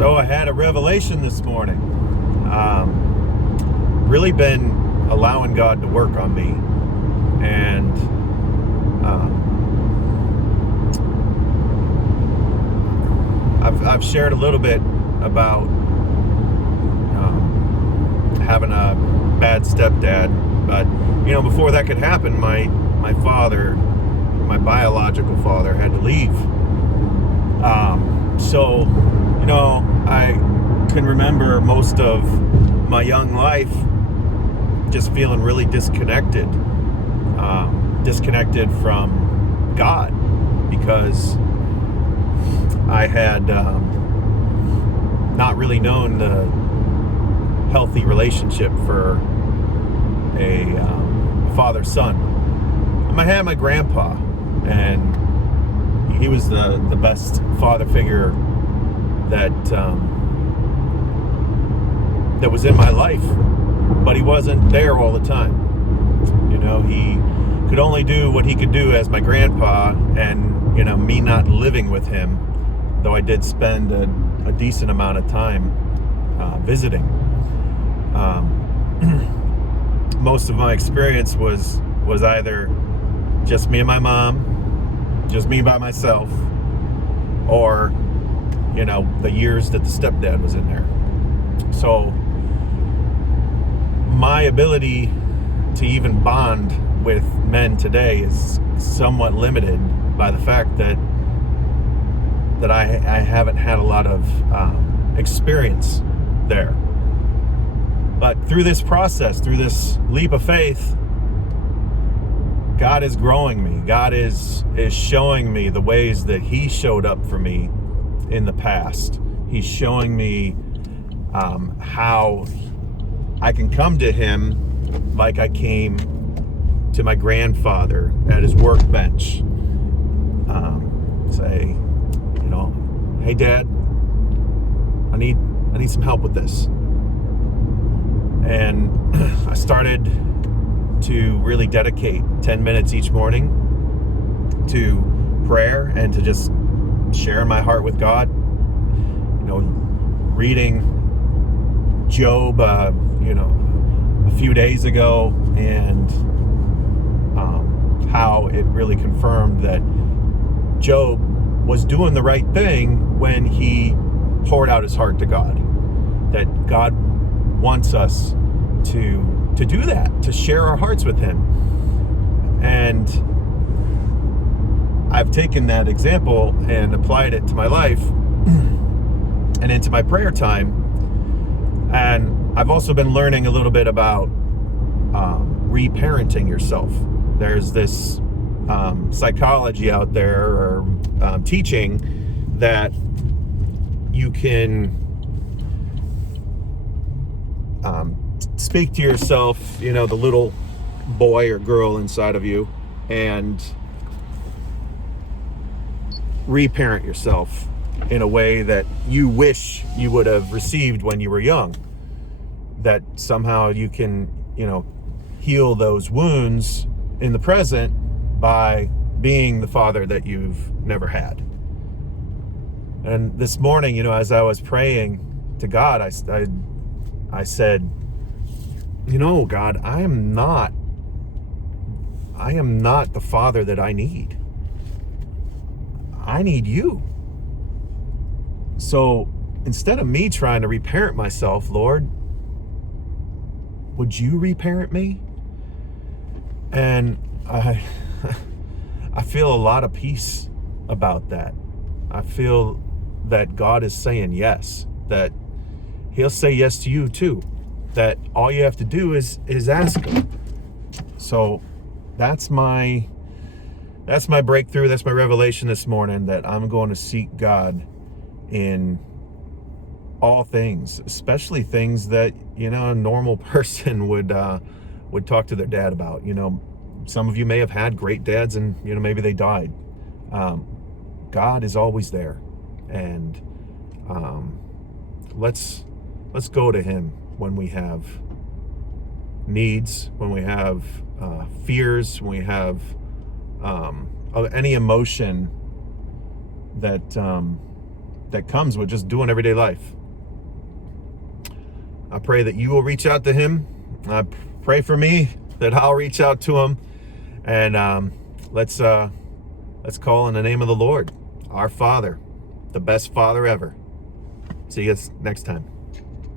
So I had a revelation this morning. Really been allowing God to work on me, and I've shared a little bit about having a bad stepdad, but before that could happen, my father, my biological father, had to leave. So I can remember most of my young life just feeling really disconnected from God, because I had not really known the healthy relationship for a father-son. I had my grandpa, and he was the best father figure that was in my life, but he wasn't there all the time. He could only do what he could do as my grandpa, and me not living with him, though I did spend a decent amount of time visiting. Most of my experience was either just me and my mom, just me by myself, or the years that the stepdad was in there. So my ability to even bond with men today is somewhat limited by the fact that I haven't had a lot of experience there. But through this process, through this leap of faith, God is growing me. God is showing me the ways that He showed up for me in the past. He's showing me how I can come to Him like I came to my grandfather at his workbench. Say, hey Dad, I need some help with this. And I started to really dedicate 10 minutes each morning to prayer and to just sharing my heart with God. Reading Job, a few days ago, and how it really confirmed that Job was doing the right thing when he poured out his heart to God. That God wants us to do that, to share our hearts with Him. And I've taken that example and applied it to my life and into my prayer time. And I've also been learning a little bit about reparenting yourself. There's this psychology out there, or teaching, that you can speak to yourself, the little boy or girl inside of you, and reparent yourself in a way that you wish you would have received when you were young. That somehow you can, heal those wounds in the present by being the father that you've never had. And this morning, as I was praying to God, I said, God, I am not the father that I need. I need you. So instead of me trying to reparent myself, Lord, would you reparent me? And I feel a lot of peace about that. I feel that God is saying yes, that He'll say yes to you too, that all you have to do is ask Him. So that's my breakthrough, that's my revelation this morning, that I'm going to seek God in all things, especially things that a normal person would talk to their dad about. Some of you may have had great dads, and maybe they died. God is always there, and let's go to Him when we have needs, when we have fears, when we have any emotion that that comes with just doing everyday life. I pray that you will reach out to him. I pray for me that I'll reach out to him. And let's call in the name of the Lord, our Father, the best Father ever. See you guys next time.